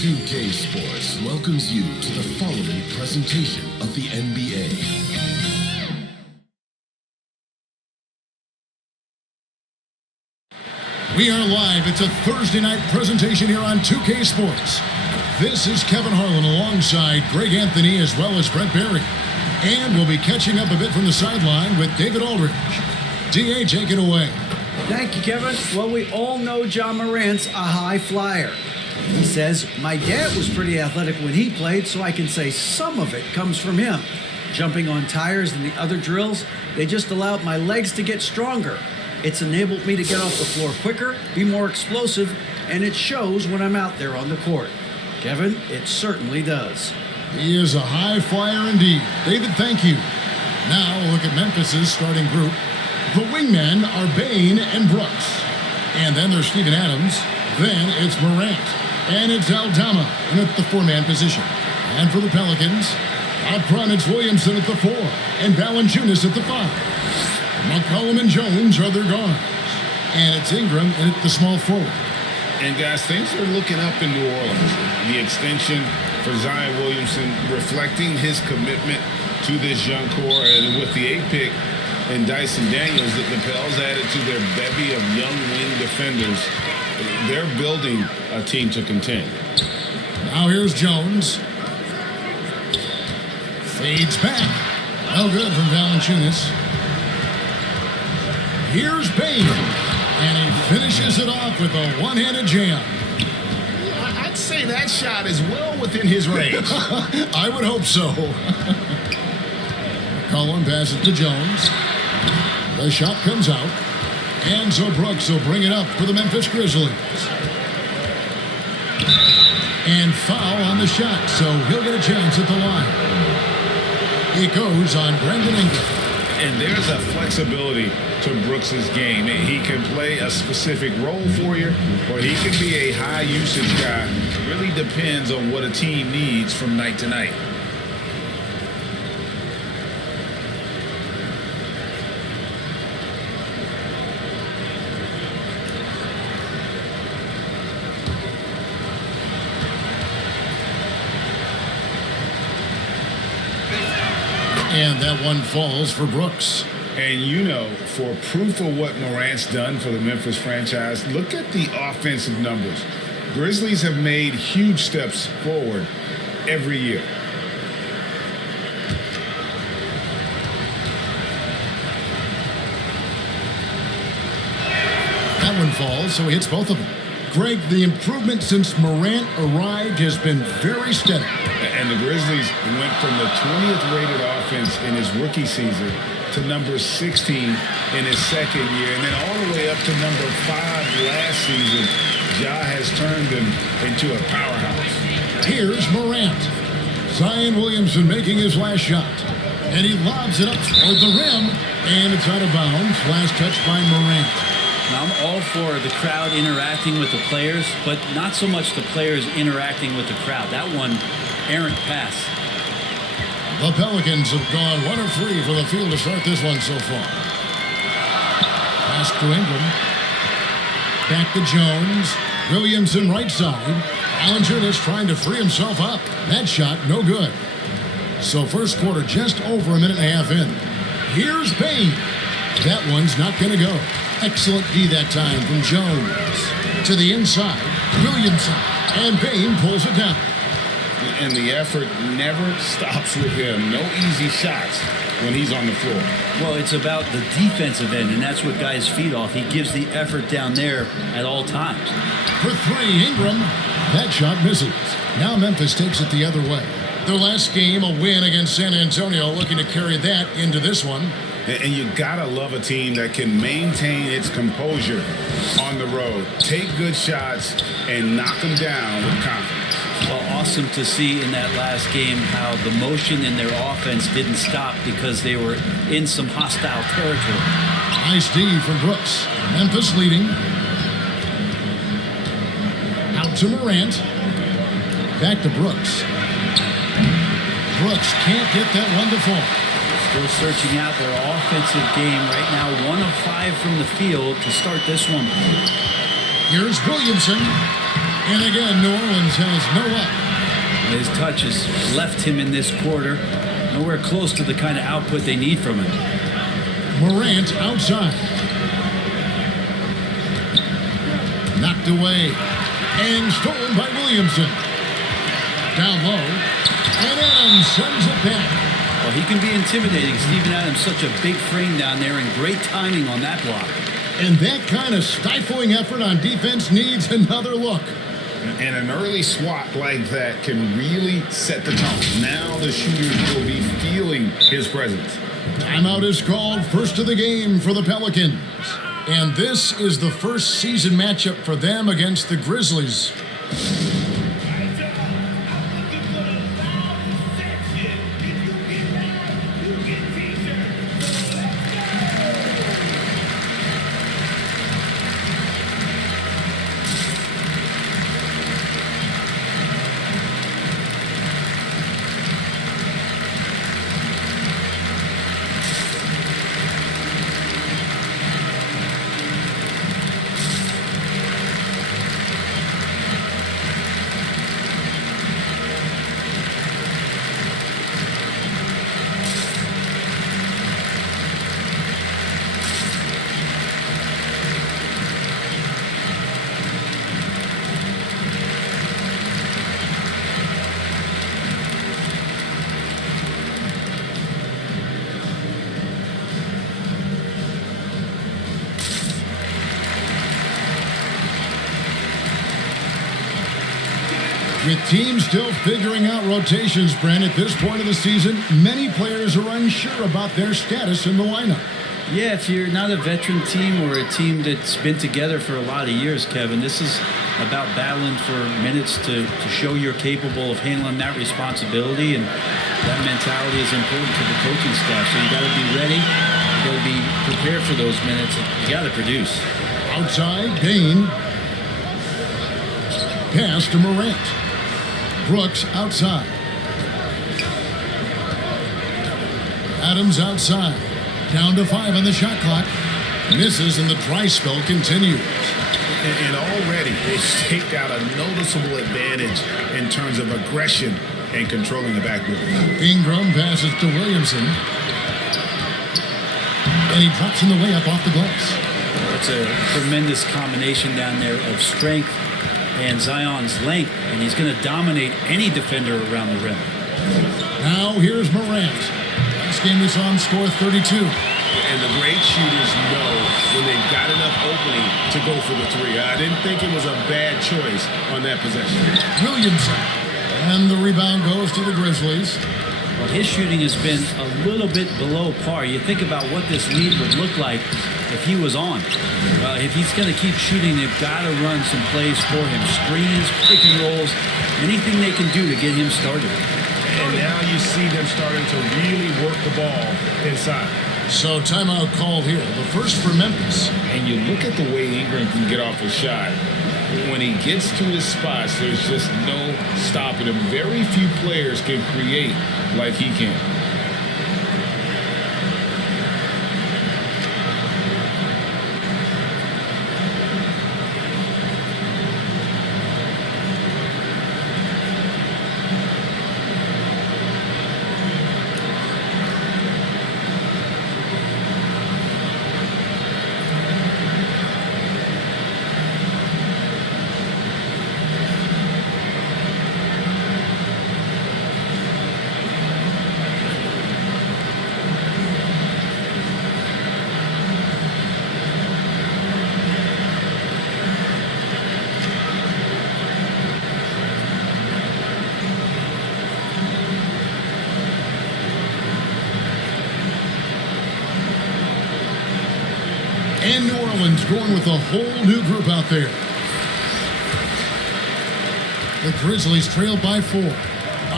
2K Sports welcomes you to the following presentation of the NBA. We are live. It's a Thursday night presentation here on 2K Sports. This is Kevin Harlan alongside Greg Anthony as well as Brett Berry. And we'll be catching up a bit from the sideline with David Aldridge. DA, take it away. Thank you, Kevin. Well, we all know John Morant's a high flyer. He says, my dad was pretty athletic when he played, so I can say some of it comes from him. Jumping on tires and the other drills, they just allowed my legs to get stronger. It's enabled me to get off the floor quicker, be more explosive, and it shows when I'm out there on the court. Kevin, it certainly does. He is a high flyer indeed. David, thank you. Now we'll look at Memphis's starting group. The wingmen are Bain and Brooks. And then there's Steven Adams. Then it's Morant. And it's Aldama in at the four-man position. And for the Pelicans, up front it's Williamson at the 4 and Valanciunas at the 5. McCollum and Jones are their guards. And it's Ingram in at the small forward. And guys, things are looking up in New Orleans. The extension for Zion Williamson reflecting his commitment to this young core. And with the 8th pick and Dyson Daniels, that the Pels added to their bevy of young wing defenders, they're building a team to contend. Now here's Jones. Fades back. No good from Valanciunas. Here's Bain. And he finishes it off with a one-handed jam. I'd say that shot is well within his range. I would hope so. Cullen passes to Jones. The shot comes out. And so Brooks will bring it up for the Memphis Grizzlies. And foul on the shot, so he'll get a chance at the line. It goes on Brandon Ingram. And there's a flexibility to Brooks's game. He can play a specific role for you, or he can be a high usage guy. It really depends on what a team needs from night to night. And that one falls for Brooks. And you know, for proof of what Morant's done for the Memphis franchise, look at the offensive numbers. Grizzlies have made huge steps forward every year. That one falls, so he hits both of them. Greg, the improvement since Morant arrived has been very steady. And the Grizzlies went from the 20th rated offense in his rookie season to number 16 in his second year, and then all the way up to number 5 last season. Ja has turned them into a powerhouse. Here's Morant. Zion Williamson making his last shot. And he lobs it up toward the rim, and it's out of bounds. Last touch by Morant. Now, I'm all for the crowd interacting with the players, but not so much the players interacting with the crowd. That one, errant pass. The Pelicans have gone 1 of 3 from the field to start this one so far. Pass to Ingram. Back to Jones. Williamson right side. Valanciunas trying to free himself up. That shot, no good. So first quarter just over a minute and a half in. Here's Bain. That one's not going to go. Excellent D that time from Jones. To the inside, Williamson. And Bain pulls it down. And the effort never stops with him. No easy shots when he's on the floor. Well, it's about the defensive end, and that's what guys feed off. He gives the effort down there at all times. For 3, Ingram. That shot misses. Now Memphis takes it the other way. Their last game, a win against San Antonio, looking to carry that into this one. And you gotta love a team that can maintain its composure on the road. Take good shots and knock them down with confidence. Well, awesome to see in that last game how the motion in their offense didn't stop because they were in some hostile territory. Nice D from Brooks. Memphis leading. Out to Morant. Back to Brooks. Brooks can't get that one to fall. Still searching out their offensive game right now. 1 of 5 from the field to start this one. Here's Williamson. And again, New Orleans has no up. His touch has left him in this quarter. Nowhere close to the kind of output they need from him. Morant outside. Knocked away. And stolen by Williamson. Down low. And Adams sends it back. Well, he can be intimidating. Steven Adams, such a big frame down there, and great timing on that block. And that kind of stifling effort on defense needs another look. And an early swat like that can really set the tone. Now the shooters will be feeling his presence. Timeout is called, first of the game for the Pelicans. And this is the first season matchup for them against the Grizzlies. With teams still figuring out rotations, Brent, at this point of the season, many players are unsure about their status in the lineup. Yeah, if you're not a veteran team or a team that's been together for a lot of years, Kevin, this is about battling for minutes to show you're capable of handling that responsibility, and that mentality is important to the coaching staff. So you got to be ready, you got to be prepared for those minutes, you got to produce. Outside, Bain. Pass to Morant. Brooks outside. Adams outside. Down to 5 on the shot clock. Misses and the dry spell continues. And already they've staked out a noticeable advantage in terms of aggression and controlling the backboard. Ingram passes to Williamson. And he drops in the way up off the glass. It's a tremendous combination down there of strength and Zion's length, and he's going to dominate any defender around the rim. Now here's Morant. Last game we saw him score 32. And the great shooters know when they've got enough opening to go for the three. I didn't think it was a bad choice on that possession. Williamson. And the rebound goes to the Grizzlies. Well, his shooting has been a little bit below par. You think about what this lead would look like if he was on. If he's going to keep shooting, they've got to run some plays for him. Screens, pick and rolls, anything they can do to get him started. And now you see them starting to really work the ball inside. So timeout called here. The first for Memphis. And you look at the way Ingram can get off a shot. When he gets to his spots, there's just no stopping him. Very few players can create like he can. And New Orleans going with a whole new group out there. The Grizzlies trail by 4.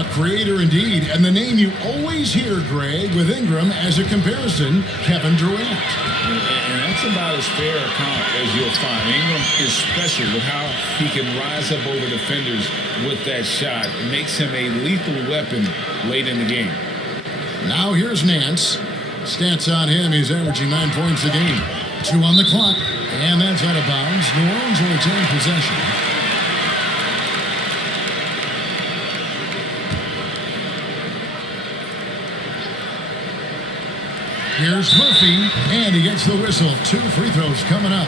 A creator indeed, and the name you always hear, Greg, with Ingram as a comparison, Kevin Durant. And that's about as fair a comp as you'll find. Ingram is special with how he can rise up over defenders with that shot. It makes him a lethal weapon late in the game. Now here's Nance. Stats on him, he's averaging 9 points a game. 2 on the clock, and that's out of bounds. New Orleans will retain possession. Here's Murphy, and he gets the whistle. 2 free throws coming up.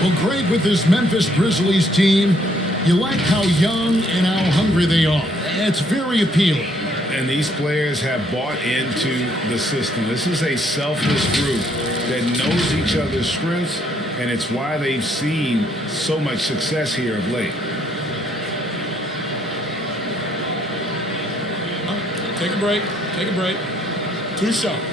Well, great with this Memphis Grizzlies team. You like how young and how hungry they are. It's very appealing. And these players have bought into the system. This is a selfless group that knows each other's strengths, and it's why they've seen so much success here of late. Take a break. Take a break. 2 shots.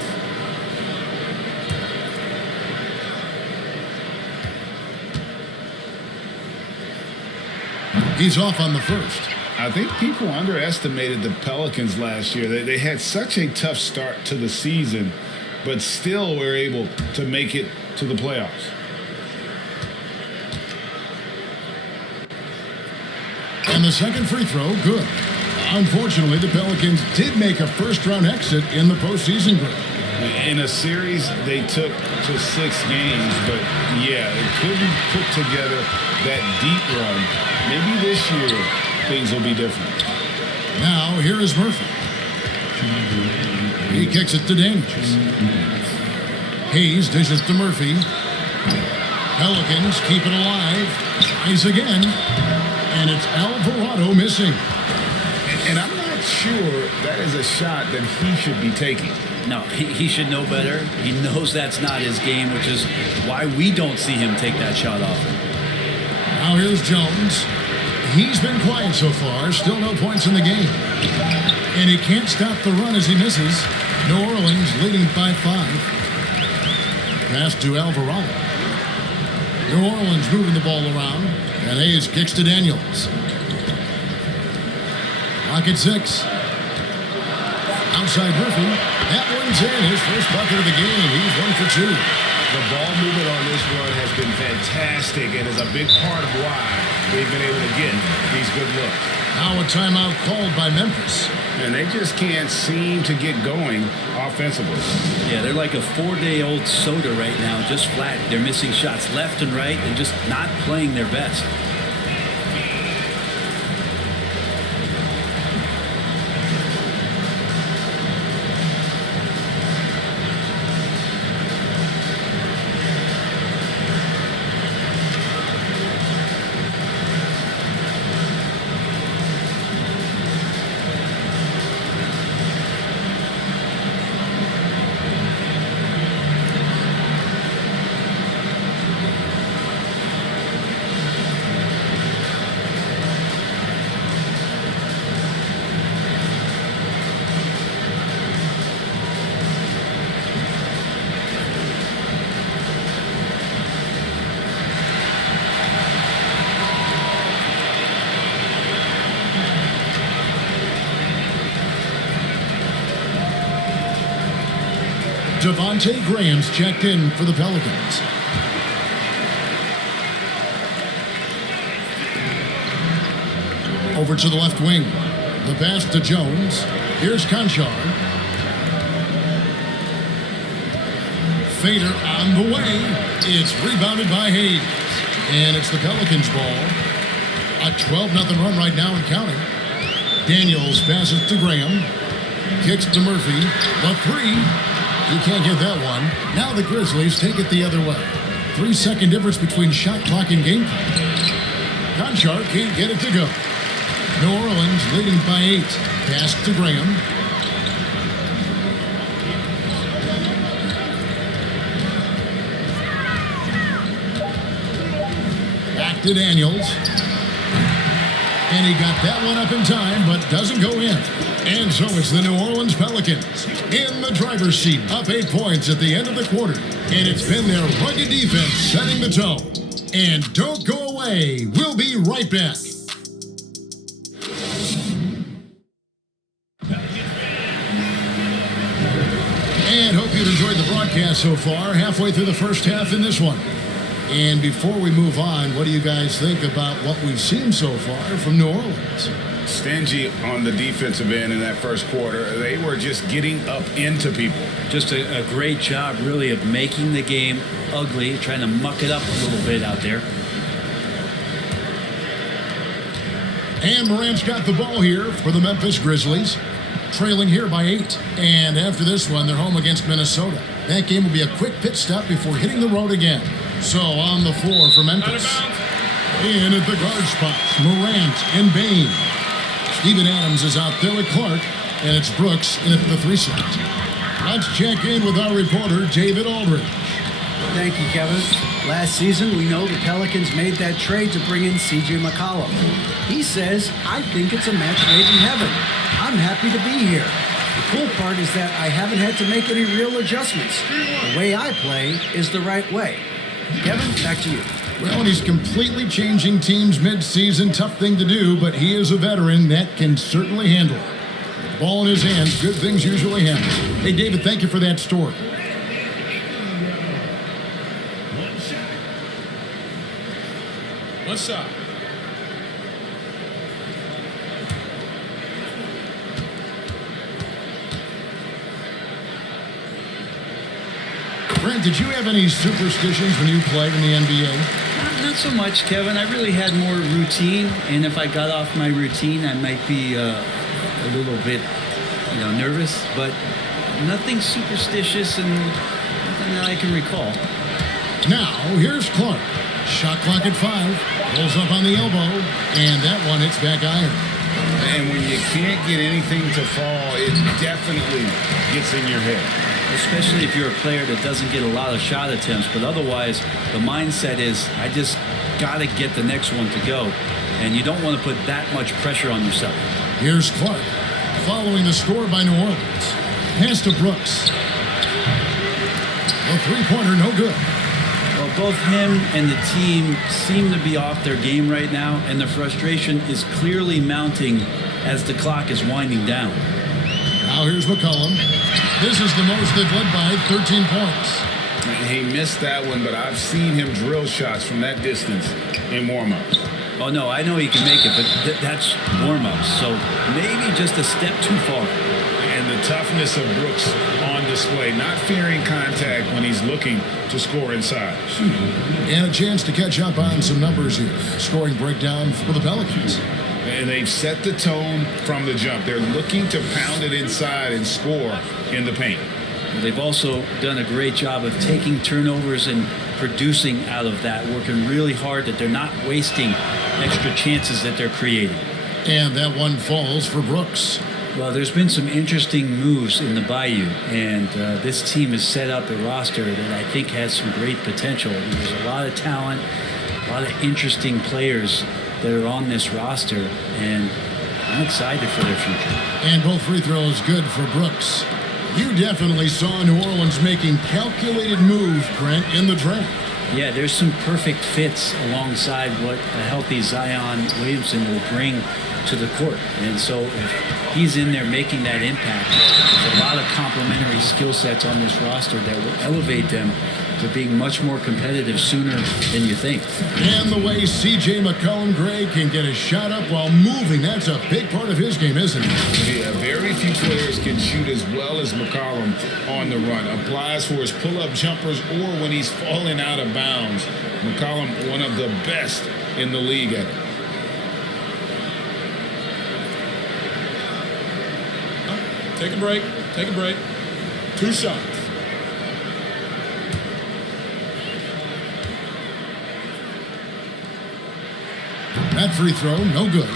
He's off on the first. I think people underestimated the Pelicans last year. They had such a tough start to the season, but still were able to make it to the playoffs. And the second free throw, good. Unfortunately, the Pelicans did make a first-round exit in the postseason group. In a series, they took to 6 games, but yeah, they couldn't put together that deep run. Maybe this year, things will be different. Now, here is Murphy. He kicks it to Daniels. Hayes dishes to Murphy. Pelicans keep it alive. Tries again. And it's Alvarado missing. And I'm not sure that is a shot that he should be taking. No, he should know better. He knows that's not his game, which is why we don't see him take that shot often. Now here's Jones. He's been quiet so far. Still no points in the game. And he can't stop the run as he misses. New Orleans leading by 5. Pass to Alvarado. New Orleans moving the ball around. And Hayes kicks to Daniels. Lock at 6. Outside Murphy. That one's in. His first bucket of the game. He's 1 for 2. The ball movement on this run has been fantastic and is a big part of why they've been able to get these good looks. Now a timeout called by Memphis. And they just can't seem to get going offensively. Yeah, they're like a 4-day-old soda right now, just flat. They're missing shots left and right and just not playing their best. Devontae Graham's checked in for the Pelicans. Over to the left wing. The pass to Jones. Here's Conchar. Fader on the way. It's rebounded by Hayes. And it's the Pelicans' ball. A 12-0 run right now and counting. Daniels passes to Graham. Kicks to Murphy. The 3. He can't get that one. Now the Grizzlies take it the other way. 3-second difference between shot clock and game clock. Conchar can't get it to go. New Orleans leading by 8. Pass to Graham. Back to Daniels. And he got that one up in time, but doesn't go in. And so it's the New Orleans Pelicans in the driver's seat, up 8 points at the end of the quarter. And it's been their rugged defense setting the tone. And don't go away. We'll be right back. And hope you've enjoyed the broadcast so far. Halfway through the first half in this one. And before we move on, what do you guys think about what we've seen so far from New Orleans? Stingy on the defensive end in that first quarter. They were just getting up into people. Just a great job, really, of making the game ugly, trying to muck it up a little bit out there. And Morant's got the ball here for the Memphis Grizzlies. trailing here by 8. And after this one, they're home against Minnesota. That game will be a quick pit stop before hitting the road again. So on the floor for Memphis. In at the guard spots, Morant and Bain. Steven Adams is out there with Clark, and it's Brooks in at the 3 slot. Let's check in with our reporter, David Aldridge. Thank you, Kevin. Last season, we know the Pelicans made that trade to bring in C.J. McCollum. He says, I think it's a match made in heaven. I'm happy to be here. The cool part is that I haven't had to make any real adjustments. The way I play is the right way. Kevin, back to you. Well, he's completely changing teams mid-season. Tough thing to do, but he is a veteran that can certainly handle it. With the ball in his hands, good things usually happen. Hey, David, thank you for that story. One shot. Brent, did you have any superstitions when you played in the NBA? Not so much, Kevin. I really had more routine, and if I got off my routine, I might be a little bit, nervous. But nothing superstitious and nothing that I can recall. Now, here's Clark. Shot clock at 5. Pulls up on the elbow, and that one hits back iron. And when you can't get anything to fall, it definitely gets in your head. Especially if you're a player that doesn't get a lot of shot attempts, but otherwise the mindset is I just got to get the next one to go, and you don't want to put that much pressure on yourself. Here's Clark following the score by New Orleans. Pass to Brooks. The three-pointer, no good. Well, both him and the team seem to be off their game right now, and the frustration is clearly mounting as the clock is winding down. Now here's McCollum. This is the most they've led by, 13 points. He missed that one, but I've seen him drill shots from that distance in warm-ups. Oh, no, I know he can make it, but that's warm-ups, so maybe just a step too far. And the toughness of Brooks on display, not fearing contact when he's looking to score inside. And a chance to catch up on some numbers here. Scoring breakdown for the Pelicans. And they've set the tone from the jump. They're looking to pound it inside and score in the paint. They've also done a great job of taking turnovers and producing out of that, working really hard that they're not wasting extra chances that they're creating. And that one falls for Brooks. Well, there's been some interesting moves in the Bayou, and this team has set up a roster that I think has some great potential. There's a lot of talent, a lot of interesting players that are on this roster, and I'm excited for their future. And both free throws good for Brooks. You definitely saw New Orleans making calculated moves, Brent, in the draft. Yeah, there's some perfect fits alongside what a healthy Zion Williamson will bring to the court. And so if he's in there making that impact, there's a lot of complementary skill sets on this roster that will elevate them to being much more competitive sooner than you think. And the way C.J. McCollum, Greg, can get a shot up while moving, that's a big part of his game, isn't it? Yeah, very few players can shoot as well as McCollum on the run. Applies for his pull-up jumpers or when he's falling out of bounds. McCollum, one of the best in the league at it. Take a break. Take a break. 2 shots. That free throw, no good.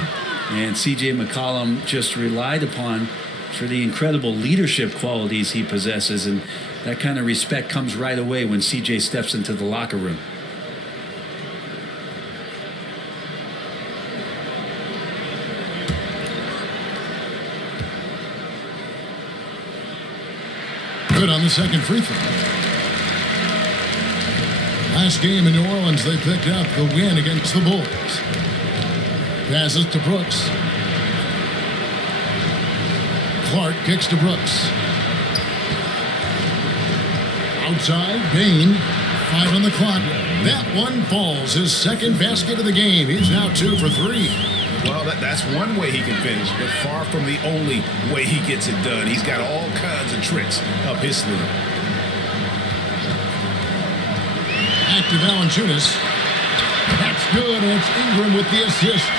And C.J. McCollum just relied upon for the incredible leadership qualities he possesses, and that kind of respect comes right away when C.J. steps into the locker room. Good on the second free throw. Last game in New Orleans, they picked up the win against the Bulls. Passes to Brooks. Clark kicks to Brooks. Outside, Bain. 5 on the clock. That one falls. His second basket of the game. He's now 2 for 3. Well, that's one way he can finish, but far from the only way he gets it done. He's got all kinds of tricks up his sleeve. Back to Valanciunas. That's good. And it's Ingram with the assist.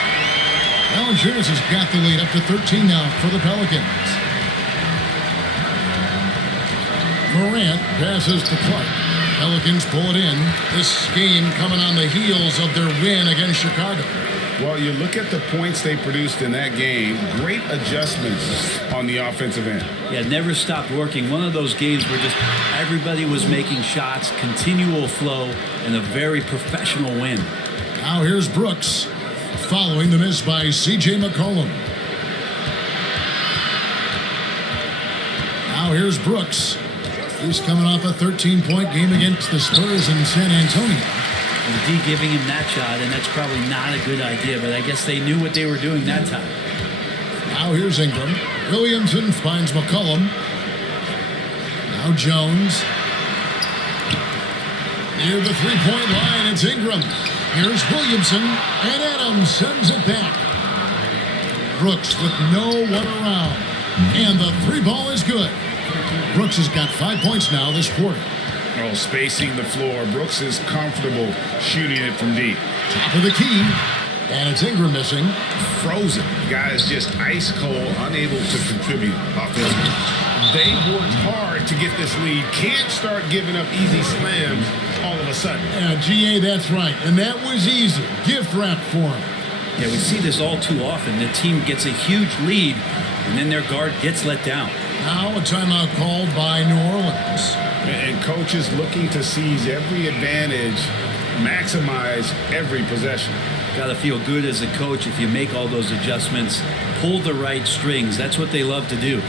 Valanciunas has got the lead up to 13 now for the Pelicans. Morant passes to Clark. Pelicans pull it in. This game coming on the heels of their win against Chicago. Well, you look at the points they produced in that game. Great adjustments on the offensive end. Yeah, never stopped working. One of those games where just everybody was making shots, continual flow, and a very professional win. Now here's Brooks, following the miss by C.J. McCollum. Now here's Brooks. He's coming off a 13-point game against the Spurs in San Antonio. And D giving him that shot, and that's probably not a good idea, but I guess they knew what they were doing that time. Now here's Ingram. Williamson finds McCollum. Now Jones. Near the three-point line, it's Ingram. Here's Williamson, and Adams sends it back. Brooks with no one around, and the three ball is good. Brooks has got 5 points now this quarter. Oh, spacing the floor. Brooks is comfortable shooting it from deep. Top of the key, and it's Ingram missing. Frozen. Guys just ice cold, unable to contribute offensively. They worked hard to get this lead. Can't start giving up easy slams all of a sudden. Yeah, GA, that's right. And that was easy. Gift wrap for him. Yeah, we see this all too often. The team gets a huge lead, and then their guard gets let down. Now a timeout called by New Orleans. And coaches looking to seize every advantage, maximize every possession. Got to feel good as a coach if you make all those adjustments, pull the right strings. That's what they love to do.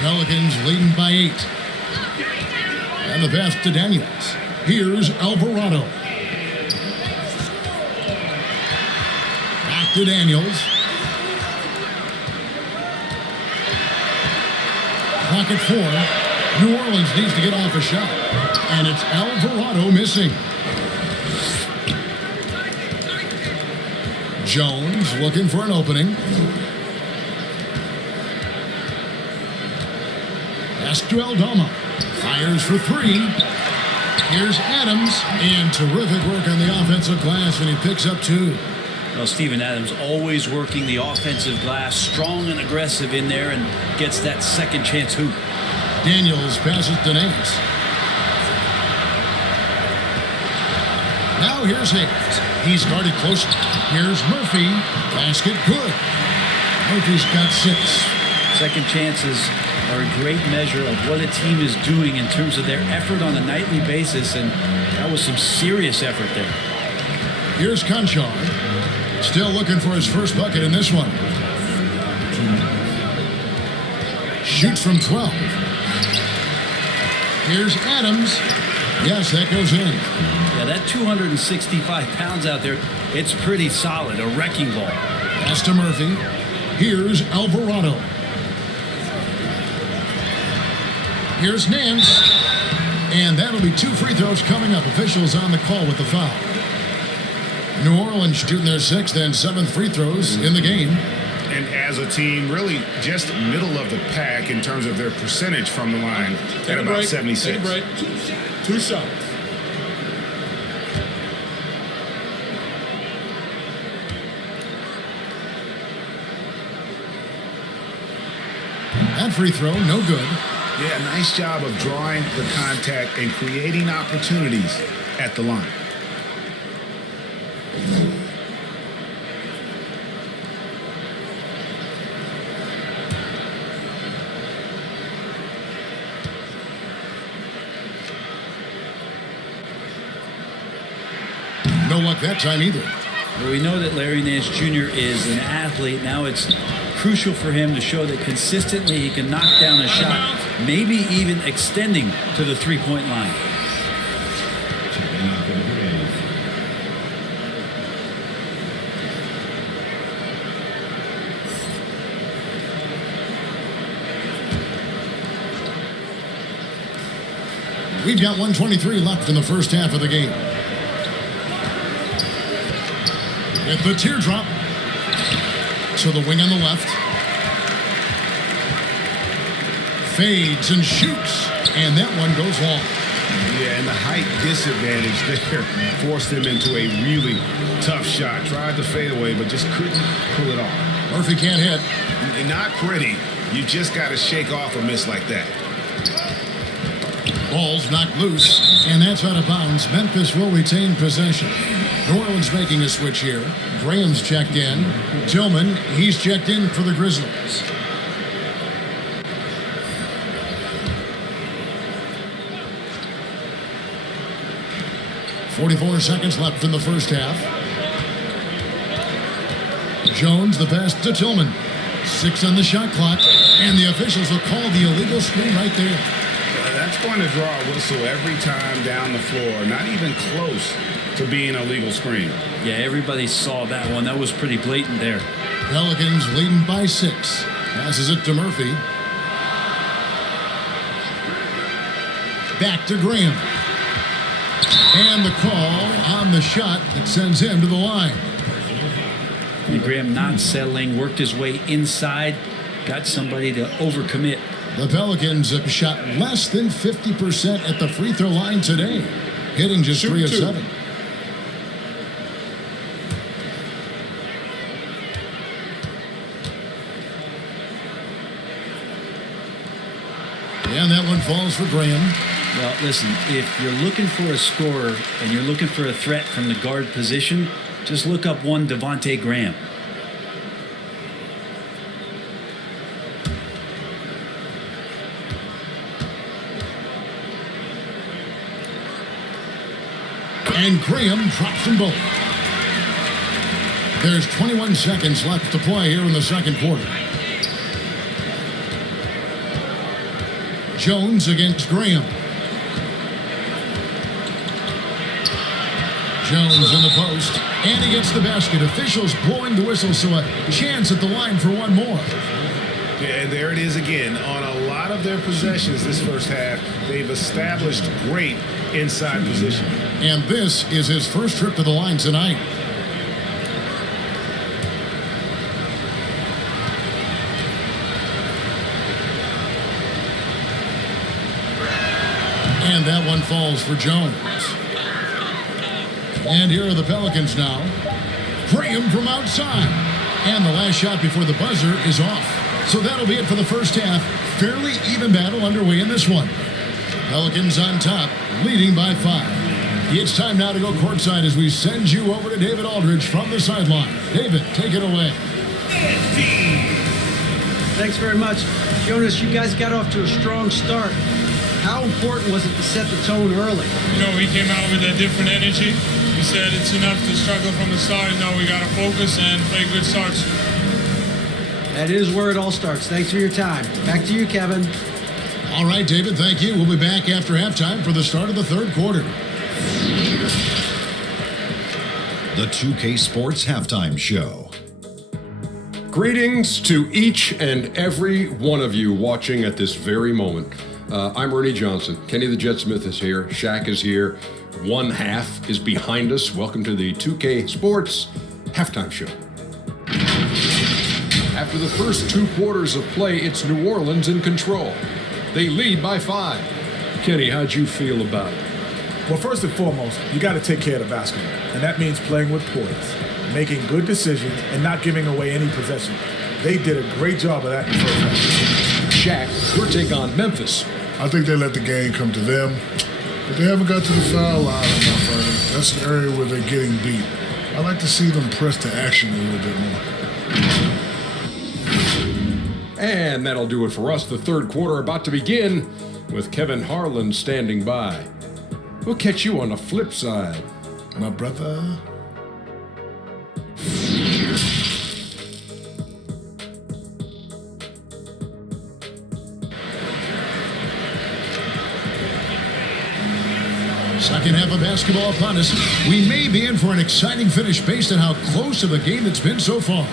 Pelicans leading by 8. And the pass to Daniels. Here's Alvarado. Back to Daniels. Clock at 4. New Orleans needs to get off a shot. And it's Alvarado missing. Jones looking for an opening. Pass to Aldama. Fires for 3. Here's Adams. And terrific work on the offensive glass, and he picks up 2. Well, Steven Adams always working the offensive glass, strong and aggressive in there, and gets that second chance hoop. Daniels passes to Nance. Now here's Hayes. He's guarded closely. Here's Murphy. Basket good. Murphy's got 6. Second chances are a great measure of what a team is doing in terms of their effort on a nightly basis, and that was some serious effort there. Here's Conchar. Still looking for his first bucket in this one. Shoots from 12. Here's Adams. Yes, that goes in. Yeah, that 265 pounds out there, it's pretty solid, a wrecking ball. Pass to Murphy. Here's Alvarado. Here's Nance. And that'll be 2 free throws coming up. Officials on the call with the foul. New Orleans shooting their 6th and 7th free throws in the game. And as a team, really just middle of the pack in terms of their percentage from the line at about 76. Take a break. 2 shots. That free throw, no good. Yeah, nice job of drawing the contact and creating opportunities at the line. No luck that time either. Well, we know that Larry Nance Jr. is an athlete. Now it's crucial for him to show that consistently he can knock down a shot, maybe even extending to the three-point line. We've got 1:23 left in the first half of the game. With the teardrop to the wing on the left. Fades and shoots, and that one goes long. Yeah, and the height disadvantage there forced him into a really tough shot. Tried to fade away, but just couldn't pull it off. Murphy can't hit. Not pretty. You just got to shake off a miss like that. Ball's knocked loose, and that's out of bounds. Memphis will retain possession. New Orleans making a switch here. Graham's checked in. Tillman, he's checked in for the Grizzlies. .44 seconds left in the first half. Jones, the pass to Tillman. 6 on the shot clock, and the officials will call the illegal screen right there. That's going to draw a whistle every time down the floor. Not even close to being a legal screen. Yeah, everybody saw that one. That was pretty blatant there. Pelicans leading by 6. Passes it to Murphy. Back to Graham. And the call on the shot that sends him to the line. And Graham not settling, worked his way inside, got somebody to overcommit. The Pelicans have shot less than 50% at the free throw line today, hitting just 3 of 7. And that one falls for Graham. Well, listen, if you're looking for a scorer and you're looking for a threat from the guard position, just look up one Devontae Graham. And Graham drops them both. There's 21 seconds left to play here in the second quarter. Jones against Graham. Jones in the post, and he gets the basket. Officials blowing the whistle, so a chance at the line for one more. Yeah, and there it is again. On a lot of their possessions this first half, they've established great inside position. And this is his first trip to the line tonight. And that one falls for Jones. And here are the Pelicans now. Graham from outside. And the last shot before the buzzer is off. So that'll be it for the first half. Fairly even battle underway in this one. Pelicans on top, leading by 5. It's time now to go courtside as we send you over to David Aldridge from the sideline. David, take it away. Thanks very much. Jonas, you guys got off to a strong start. How important was it to set the tone early? You know, we came out with a different energy. We said it's enough to struggle from the start. You know, we got to focus and play good starts. That is where it all starts. Thanks for your time. Back to you, Kevin. All right, David, thank you. We'll be back after halftime for the start of the third quarter. The 2K Sports Halftime Show. Greetings to each and every one of you watching at this very moment. I'm Ernie Johnson. Kenny the Jet Smith is here. Shaq is here. One half is behind us. Welcome to the 2K Sports Halftime Show. After the first 2 quarters of play, it's New Orleans in control. They lead by 5. Kenny, how'd you feel about it? Well, first and foremost, you got to take care of the basketball, and that means playing with poise, making good decisions, and not giving away any possession. They did a great job of that in the first half. Shaq, your take on Memphis. I think they let the game come to them, but they haven't got to the foul line enough, Ernie. That's an area where they're getting beat. I like to see them press to action a little bit more. And that'll do it for us. The third quarter about to begin with Kevin Harlan standing by. We'll catch you on the flip side. My brother. Second half of basketball upon us. We may be in for an exciting finish based on how close of a game it's been so far.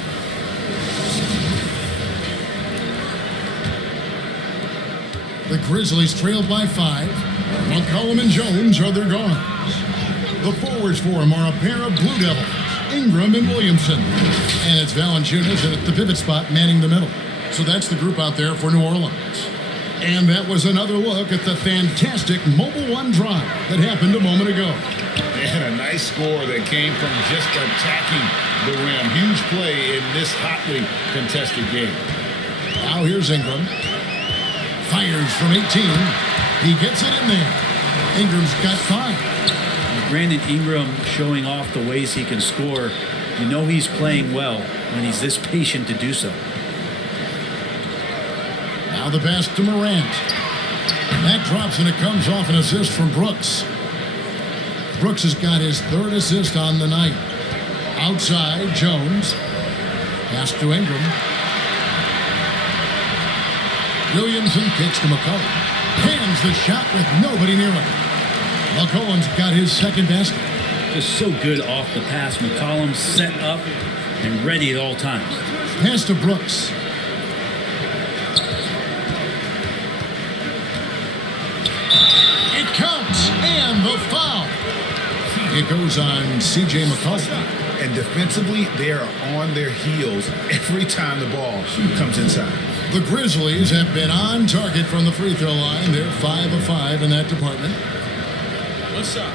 The Grizzlies trailed by 5. McCollum and Jones are their guards. The forwards for them are a pair of Blue Devils, Ingram and Williamson. And it's Valanciunas at the pivot spot manning the middle. So that's the group out there for New Orleans. And that was another look at the fantastic Mobile One drive that happened a moment ago. And a nice score that came from just attacking the rim. Huge play in this hotly contested game. Now here's Ingram. Fires from 18. He gets it in there. Ingram's got 5. Brandon Ingram showing off the ways he can score. You know he's playing well when he's this patient to do so. Now the pass to Morant. That drops and it comes off an assist from Brooks. Brooks has got his 3rd assist on the night. Outside, Jones. Pass to Ingram. Williamson kicks to McCollum. Hands the shot with nobody near him. McCollum's got his 2nd basket. Just so good off the pass. McCollum set up and ready at all times. Pass to Brooks. It counts, and the foul. It goes on C.J. McCollum. And defensively, they are on their heels every time the ball comes inside. The Grizzlies have been on target from the free throw line. They're 5 of 5 in that department. What's up?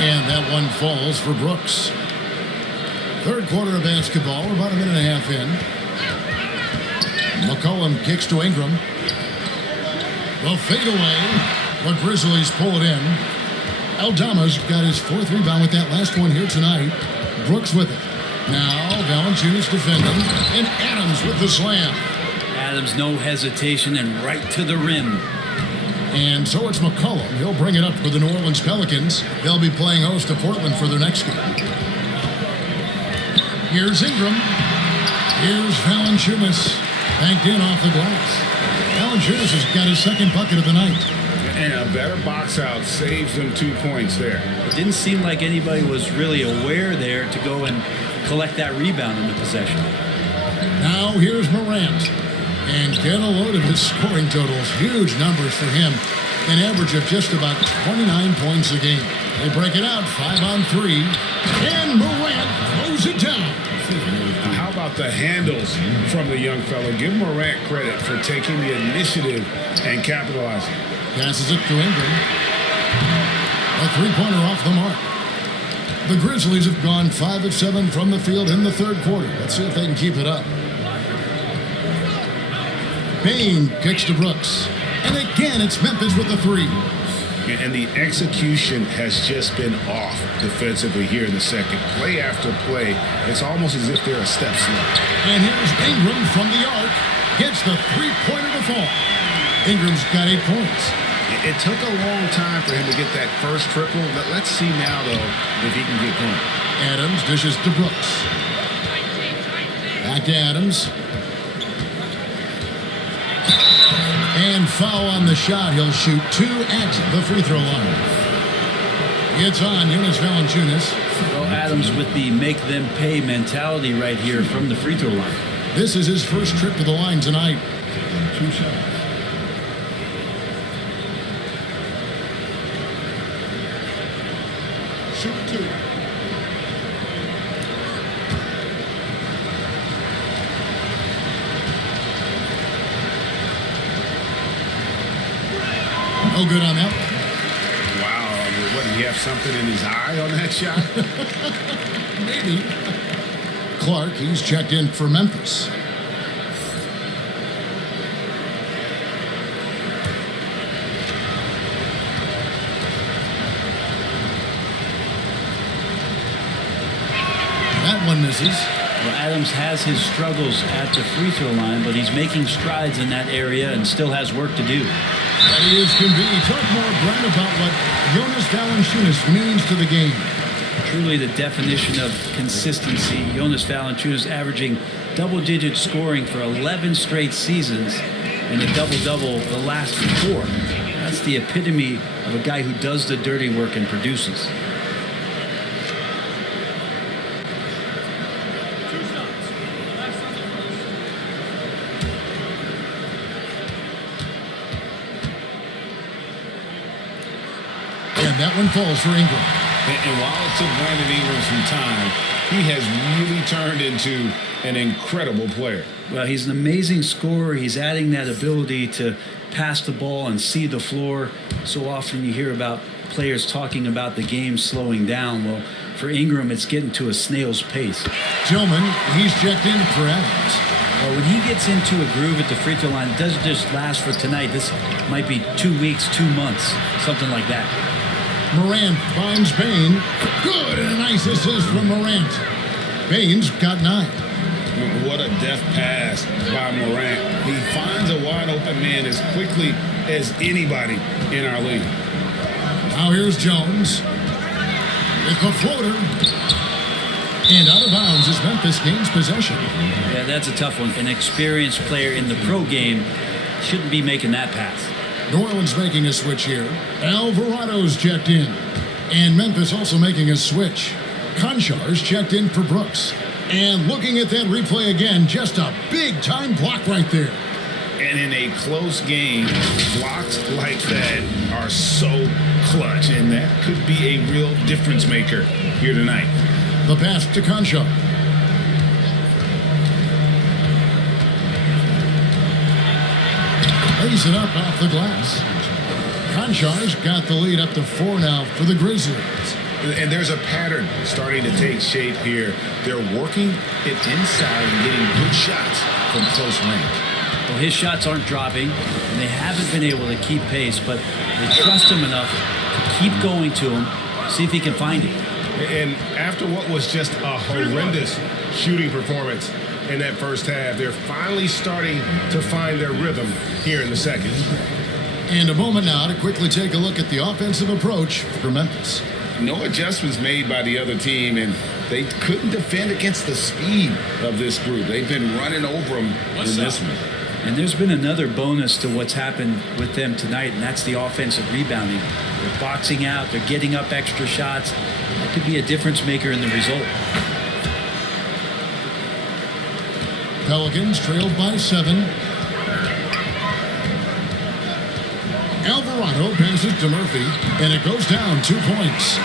And that one falls for Brooks. 3rd quarter of basketball. We're about a minute and a half in. McCollum kicks to Ingram. The fadeaway. The Grizzlies pull it in. Aldama's got his 4th rebound with that last one here tonight. Brooks with it. Now Valanciunas defending. And Adams with the slam. Adams, no hesitation, and right to the rim. And so it's McCollum. He'll bring it up for the New Orleans Pelicans. They'll be playing host to Portland for their next game. Here's Ingram. Here's Valanciunas. Banked in off the glass. Valanciunas has got his 2nd bucket of the night. And a better box out saves them 2 points there. It didn't seem like anybody was really aware there to go and collect that rebound in the possession. Now here's Morant. And get a load of his scoring totals. Huge numbers for him. An average of just about 29 points a game. They break it out 5 on 3. And Morant throws it down. How about the handles from the young fellow? Give Morant credit for taking the initiative and capitalizing. Passes it to Ingram. A 3-pointer off the mark. The Grizzlies have gone 5 of 7 from the field in the 3rd quarter. Let's see if they can keep it up. Bain kicks to Brooks. And again, it's Memphis with the 3. And the execution has just been off defensively here in the 2nd. Play after play, it's almost as if they're a step slow. And here's Ingram from the arc. Gets the 3-pointer to fall. Ingram's got 8 points. It took a long time for him to get that first triple. Let's see now, though, if he can get going. Adams dishes to Brooks. Back to Adams. And foul on the shot. He'll shoot 2 at the free throw line. It's on Jonas Valanciunas. Well, Adams with the make them pay mentality right here from the free throw line. This is his first trip to the line tonight. 2 shots. Shoot 2. No good on that one. Wow. What, did he have something in his eye on that shot? Maybe. Clark, he's checked in for Memphis. That one misses. Well, Adams has his struggles at the free throw line, but he's making strides in that area and still has work to do. Ready as can be. Talk more, Brent, about what Jonas Valanciunas means to the game. Truly the definition of consistency. Jonas Valanciunas averaging double-digit scoring for 11 straight seasons and a double-double the last 4. That's the epitome of a guy who does the dirty work and produces. And that one falls for Ingram. And while it took Brandon Ingram some time, he has really turned into an incredible player. Well, he's an amazing scorer. He's adding that ability to pass the ball and see the floor. So often you hear about players talking about the game slowing down. Well, for Ingram, it's getting to a snail's pace. Tillman, he's checked in for Adams. Well, when he gets into a groove at the free throw line, it doesn't just last for tonight. This might be 2 weeks, 2 months, something like that. Morant finds Bain. Good, and a nice assist from Morant. Bain's got 9. What a deft pass by Morant. He finds a wide open man as quickly as anybody in our league. Now here's Jones with the floater. And out of bounds as Memphis gains possession. Yeah, that's a tough one. An experienced player in the pro game shouldn't be making that pass. New Orleans making a switch here. Alvarado's checked in. And Memphis also making a switch. Konchar's checked in for Brooks. And looking at that replay again, just a big-time block right there. And in a close game, blocks like that are so clutch. And that could be a real difference maker here tonight. The pass to Konchar. Lays it up off the glass. Konchar's got the lead up to 4 now for the Grizzlies. And there's a pattern starting to take shape here. They're working it inside and getting good shots from close range. Well, his shots aren't dropping, and they haven't been able to keep pace, but they trust him enough to keep going to him, see if he can find it. And after what was just a horrendous shooting performance in that first half, they're finally starting to find their rhythm here in the second. And a moment now to quickly take a look at the offensive approach for Memphis. No adjustments made by the other team, and they couldn't defend against the speed of this group. They've been running over them in this one. And there's been another bonus to what's happened with them tonight, and that's the offensive rebounding. They're boxing out, they're getting up extra shots. That could be a difference maker in the result. Pelicans trailed by 7. Alvarado passes to Murphy, and it goes down 2 points.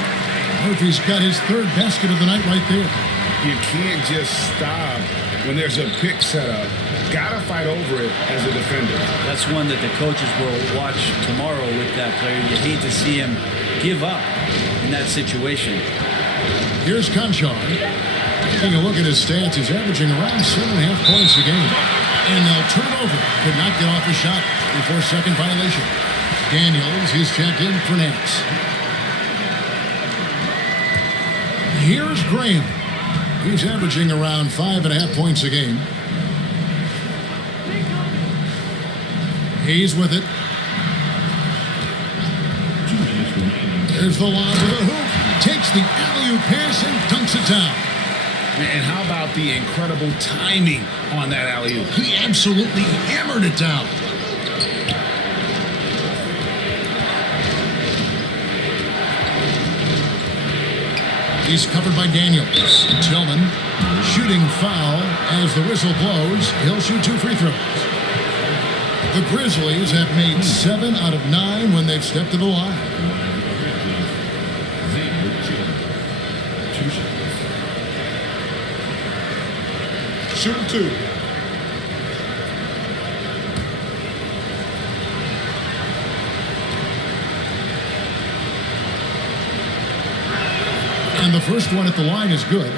Murphy's got his 3rd basket of the night right there. You can't just stop when there's a pick set up. Gotta fight over it as a defender. That's one that the coaches will watch tomorrow with that player. You hate to see him give up in that situation. Here's Konchar. Taking a look at his stats, he's averaging around 7.5 points a game. And they'll turn over. Could not get off a shot before second violation. Daniels, he's checked in for Nance. Here's Graham. He's averaging around 5.5 points a game. He's with it. There's the lob to the hoop. Takes the alley-oop pass and dunks it down. And how about the incredible timing on that alley-oop? He absolutely hammered it down. He's covered by Daniels. Tillman, shooting foul as the whistle blows. He'll shoot 2 free throws. The Grizzlies have made 7 out of 9 when they've stepped to the line. Shoot 2. And the first one at the line is good.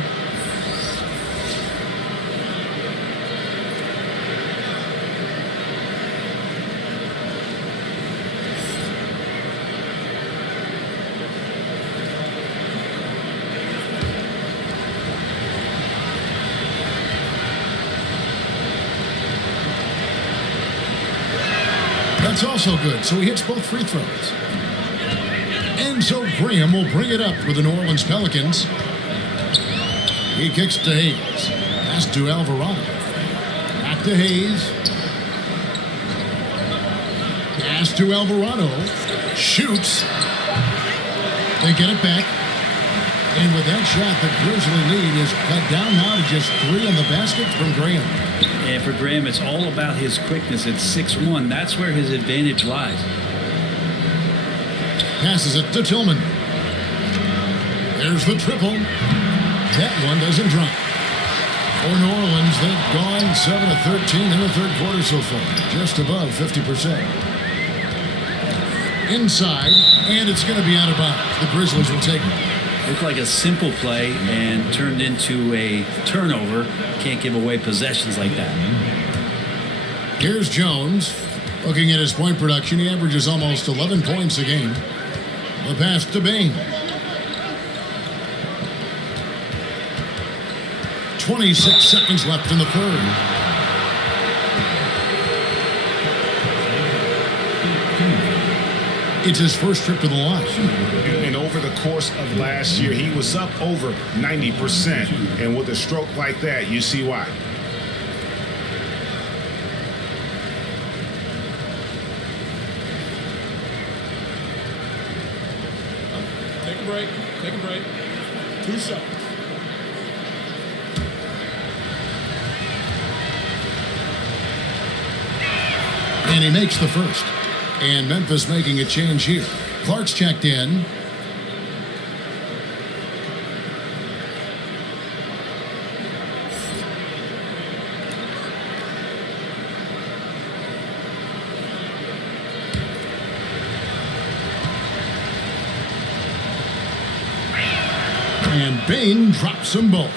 That's also good, so he hits both free throws. And so Graham will bring it up for the New Orleans Pelicans. He kicks to Hayes. Pass to Alvarado. Back to Hayes. Pass to Alvarado. Shoots. They get it back. And with that shot, the Grizzly lead is cut down now to just 3 on the basket from Graham. And for Graham, it's all about his quickness at 6'1". That's where his advantage lies. Passes it to Tillman. There's the triple. That one doesn't drop. For New Orleans, they've gone 7 of 13 in the third quarter so far. Just above 50%. Inside, and it's going to be out of bounds. The Grizzlies will take it. Looked like a simple play and turned into a turnover. Can't give away possessions like that. Here's Jones. Looking at his point production, he averages almost 11 points a game. The pass to Bain. 26 seconds left in the third. It's his first trip to the line. And over the course of last year, he was up over 90%. And with a stroke like that, you see why. Take a break. Take a break. 2 seconds. And he makes the first. And Memphis making a change here. Clark's checked in. And Bain drops them both.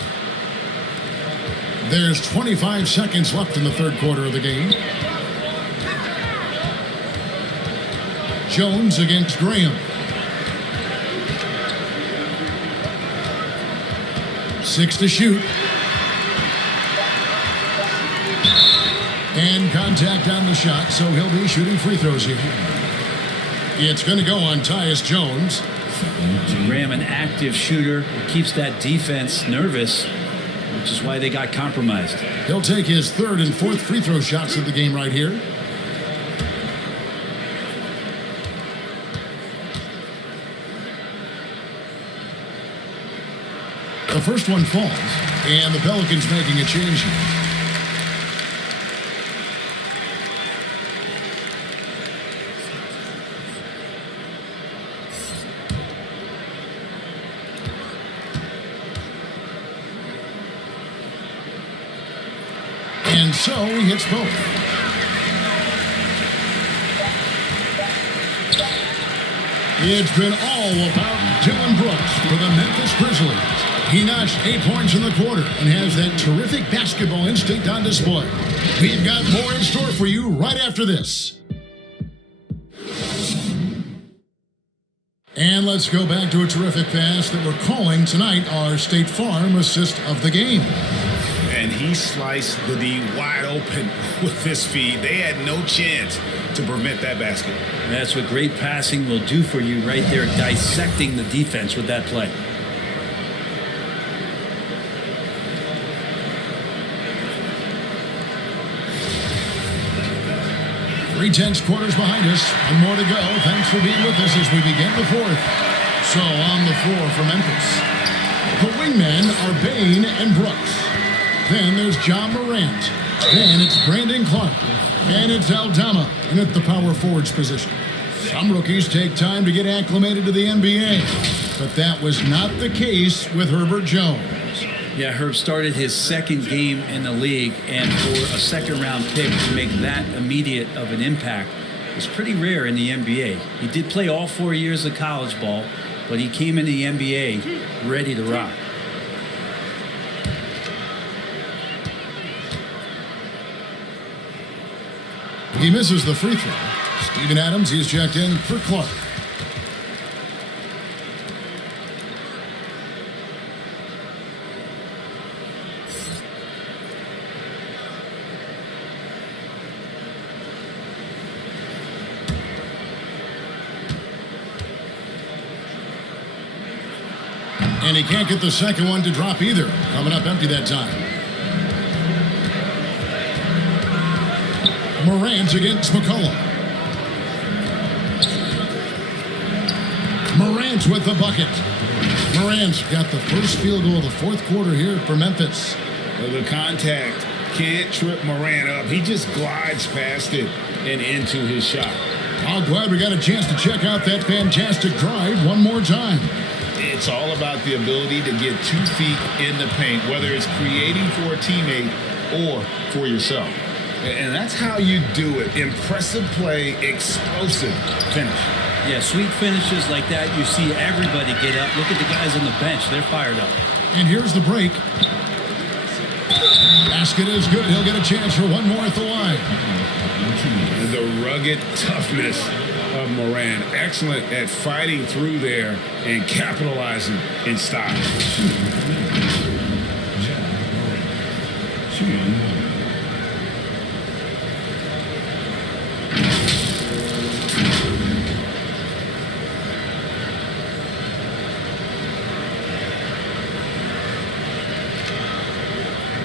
There's 25 seconds left in the third quarter of the game. Jones against Graham. 6 to shoot. And contact on the shot, so he'll be shooting free throws here. It's going to go on Tyus Jones. Graham, an active shooter, keeps that defense nervous, which is why they got compromised. He'll take his third and fourth free throw shots of the game right here. The first one falls, and the Pelicans making a change here. And so he hits both. It's been all about Dillon Brooks for the Memphis Grizzlies. He notched 8 points in the quarter and has that terrific basketball instinct on display. We've got more in store for you right after this. And let's go back to a terrific pass that we're calling tonight our State Farm assist of the game. And he sliced the D wide open with his feet. They had no chance to prevent that basket. That's what great passing will do for you right there, dissecting the defense with that play. 3/10 quarters behind us. One more to go. Thanks for being with us as we begin the fourth. So on the floor for Memphis, the wingmen are Bain and Brooks. Then there's John Morant. Then it's Brandon Clark. And it's Aldama in at the power forwards position. Some rookies take time to get acclimated to the NBA, but that was not the case with Herbert Jones. Yeah, Herb started his second game in the league, and for a second-round pick to make that immediate of an impact was pretty rare in the NBA. He did play all 4 years of college ball, but he came in the NBA ready to rock. He misses the free throw. Steven Adams, he's checked in for Clark. And he can't get the second one to drop either. Coming up empty that time. Morant against McCollum. Morant with the bucket. Morant's got the first field goal of the fourth quarter here for Memphis. Well, the contact can't trip Morant up. He just glides past it and into his shot. I'm glad we got a chance to check out that fantastic drive one more time. It's all about the ability to get 2 feet in the paint, whether it's creating for a teammate or for yourself. And that's how you do it. Impressive play, explosive finish. Yeah, sweet finishes like that, you see everybody get up. Look at the guys on the bench. They're fired up. And here's the break. Basket is good. He'll get a chance for one more at the line. The rugged toughness of Morant. Excellent at fighting through there and capitalizing in style.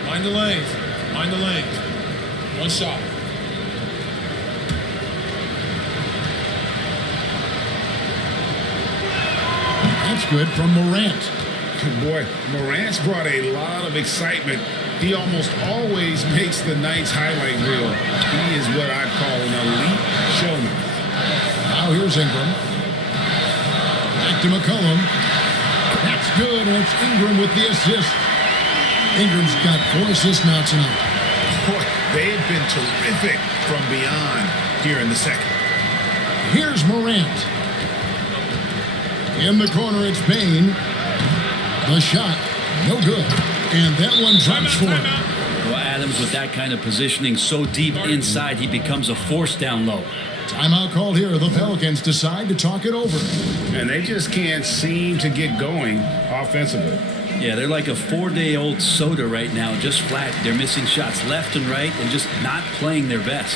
Mind the lanes. Mind the lanes. One shot. That's good from Morant. Boy, Morant's brought a lot of excitement. He almost always makes the night's highlight reel. He is what I call an elite showman. Now here's Ingram. Back to McCollum. That's good, and it's Ingram with the assist. Ingram's got 4 assists now tonight. Boy, they have been terrific from beyond here in the second. Here's Morant. In the corner, it's Bain. The shot, no good. And that one drops for him. Well, Adams, with that kind of positioning so deep inside, he becomes a force down low. Timeout called here. The Pelicans decide to talk it over. And they just can't seem to get going offensively. Yeah, they're like a 4-day-old soda right now, just flat. They're missing shots left and right and just not playing their best.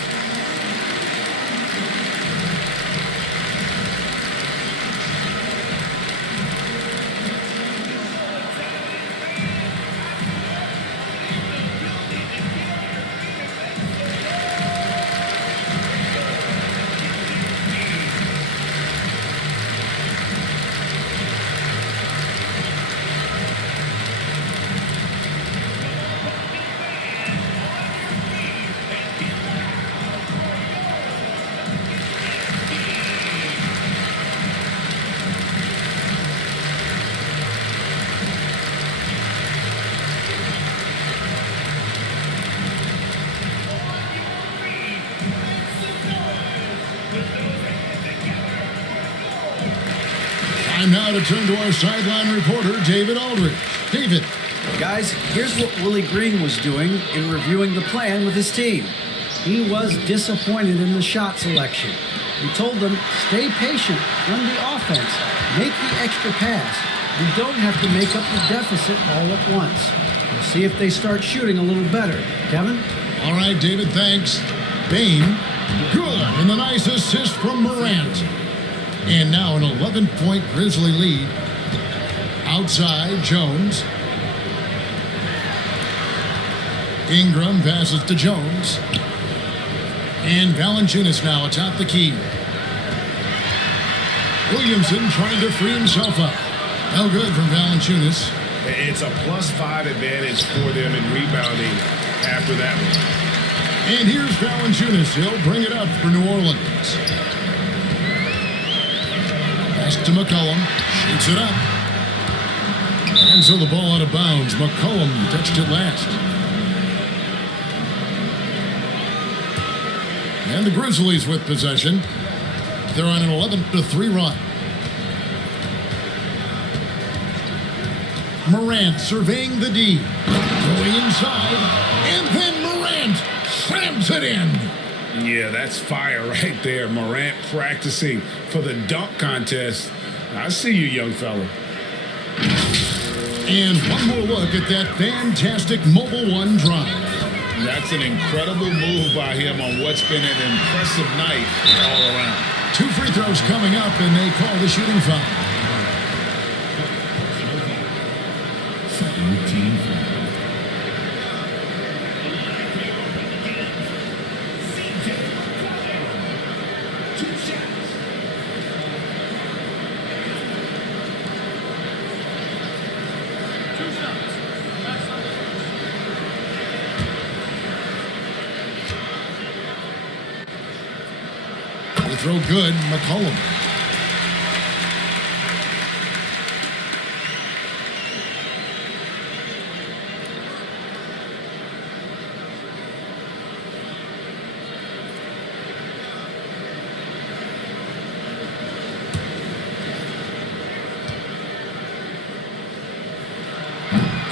Time now to turn to our sideline reporter, David Aldridge. David. Guys, here's what Willie Green was doing in reviewing the plan with his team. He was disappointed in the shot selection. He told them, stay patient, run the offense, make the extra pass. You don't have to make up the deficit all at once. We'll see if they start shooting a little better. Kevin? All right, David, thanks. Bain, good, and the nice assist from Morant. And now an 11-point Grizzly lead. Outside, Jones. Ingram passes to Jones. And Valanciunas now atop the key. Williamson trying to free himself up. No good from Valanciunas. It's a +5 advantage for them in rebounding after that one. And here's Valanciunas. He'll bring it up for New Orleans. Pass to McCollum. Shoots it up. And so the ball out of bounds. McCollum touched it last. And the Grizzlies with possession. They're on an 11-3 run. Morant surveying the D. Going inside. And then Morant slams it in. Yeah, that's fire right there. Morant practicing for the dunk contest. I see you, young fella. And one more look at that fantastic Mobile One drive. That's an incredible move by him on what's been an impressive night all around. 2 free throws coming up, and they call the shooting foul. Second team foul. They throw good, McCollum.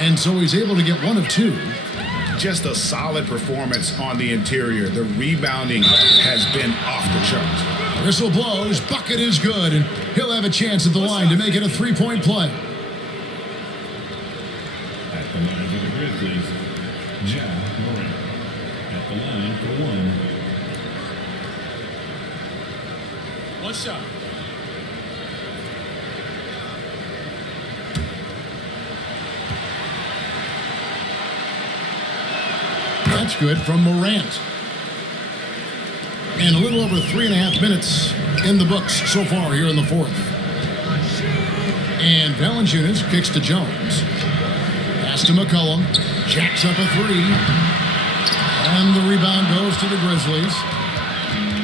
And so he's able to get one of two. Just a solid performance on the interior. The rebounding has been off the charts. Whistle blows, bucket is good, and he'll have a chance at the line to make it a three-point play. At the line for the Grizzlies, Ja Morant. At the line for one. One shot. That's good from Morant. And a little over 3.5 minutes in the books so far here in the fourth. And Valanciunas kicks to Jones. Pass to McCollum. Jacks up a three. And the rebound goes to the Grizzlies.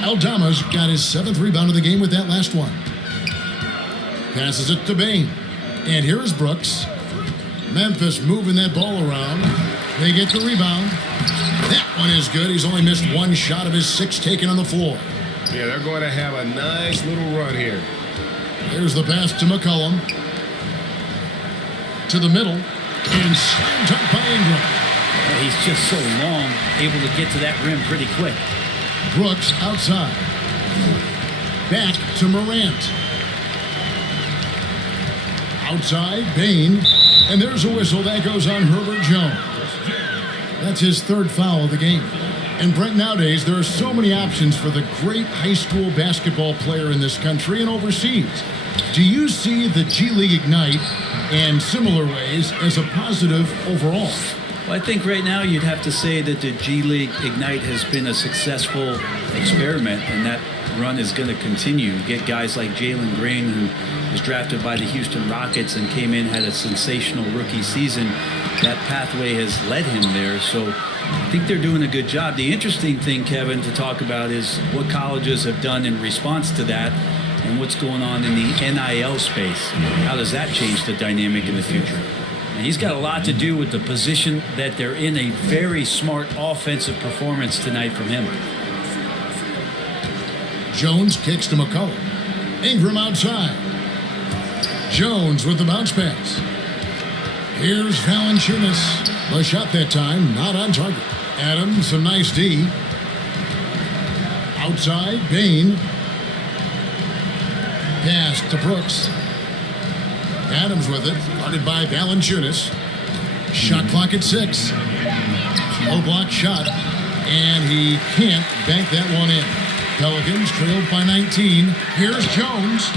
Aldama's got his 7th rebound of the game with that last one. Passes it to Bane. And here is Brooks. Memphis moving that ball around. They get the rebound. That one is good. He's only missed one shot of his 6 taken on the floor. Yeah, they're going to have a nice little run here. Here's the pass to McCollum. To the middle. And slammed up by Ingram. Well, he's just so long, able to get to that rim pretty quick. Brooks outside. Back to Morant. Outside, Bane. And there's a whistle. That goes on Herbert Jones. That's his 3rd foul of the game. And Brent, nowadays, there are so many options for the great high school basketball player in this country and overseas. Do you see the G League Ignite and similar ways as a positive overall? Well, I think right now you'd have to say that the G League Ignite has been a successful experiment, and that run is going to continue. You get guys like Jalen Green, who was drafted by the Houston Rockets and came in, had a sensational rookie season. That pathway has led him there, so I think they're doing a good job. The interesting thing, Kevin, to talk about is what colleges have done in response to that and what's going on in the NIL space. How does that change the dynamic in the future? And he's got a lot to do with the position that they're in. A very smart offensive performance tonight from him. Jones kicks to McCollum. Ingram outside. Jones with the bounce pass. Here's Valanciunas. The shot that time, not on target. Adams, some nice D. Outside, Bane. Pass to Brooks. Adams with it, guarded by Valanciunas. Shot clock at 6. Low block shot, and he can't bank that one in. Pelicans trailed by 19. Here's Jones.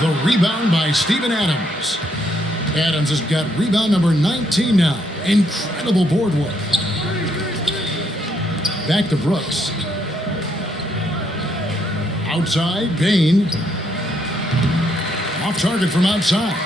The rebound by Steven Adams. Adams has got rebound number 19 now. Incredible board work. Back to Brooks. Outside, Bane. Off target from outside.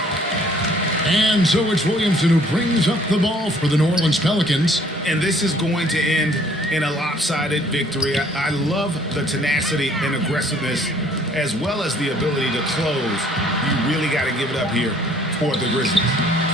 And so it's Williamson who brings up the ball for the New Orleans Pelicans. And this is going to end in a lopsided victory. I love the tenacity and aggressiveness as well as the ability to close. You really got to give it up here for the Grizzlies.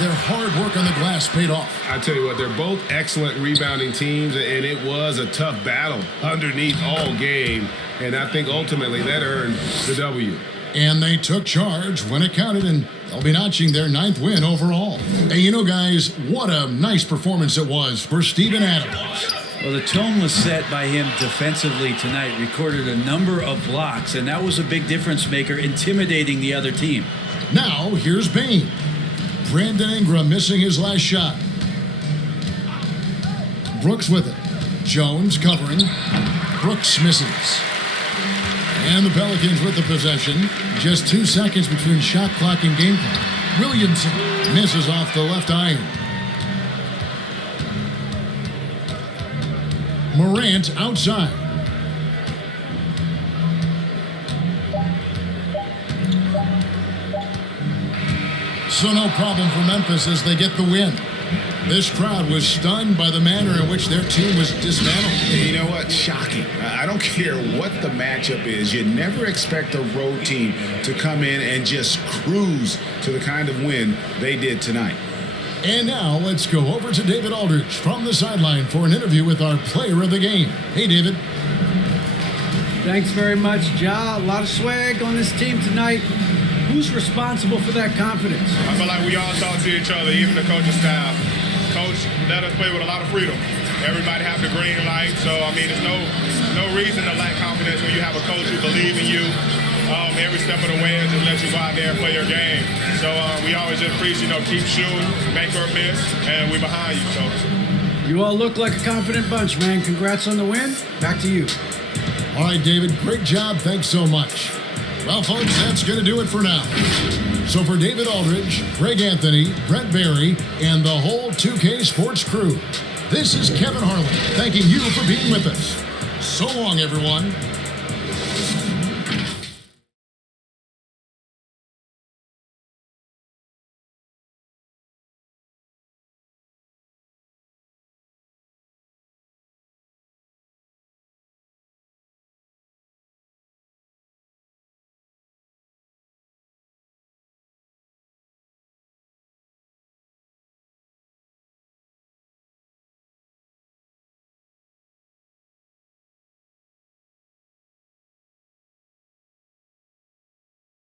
Their hard work on the glass paid off. I tell you what, they're both excellent rebounding teams, and it was a tough battle underneath all game. And I think ultimately that earned the W. And they took charge when it counted, and they'll be notching their 9th win overall. Hey, you know, guys, what a nice performance it was for Steven Adams. Well, the tone was set by him defensively tonight. Recorded a number of blocks, and that was a big difference maker, intimidating the other team. Now, here's Bane. Brandon Ingram missing his last shot. Brooks with it. Jones covering. Brooks misses. And the Pelicans with the possession. Just 2 seconds between shot clock and game clock. Williamson misses off the left iron. Morant outside. So no problem for Memphis as they get the win. This crowd was stunned by the manner in which their team was dismantled. You know what? Shocking. I don't care what the matchup is. You never expect a road team to come in and just cruise to the kind of win they did tonight. And now let's go over to David Aldridge from the sideline for an interview with our player of the game. Hey, David. Thanks very much, Ja. A lot of swag on this team tonight. Who's responsible for that confidence? I feel like we all talk to each other, even the coaching staff. Coach let us play with a lot of freedom. Everybody has the green light, so I mean, there's no reason to lack confidence when you have a coach who believes in you every step of the way and just let you go out there and play your game. So we always just preach, keep shooting, make or miss, and we're behind you. So you all look like a confident bunch, man. Congrats on the win. Back to you. All right, David, great job. Thanks so much. Well, folks, that's going to do it for now. So for David Aldridge, Greg Anthony, Brent Barry, and the whole 2K Sports crew, this is Kevin Harlan thanking you for being with us. So long, everyone.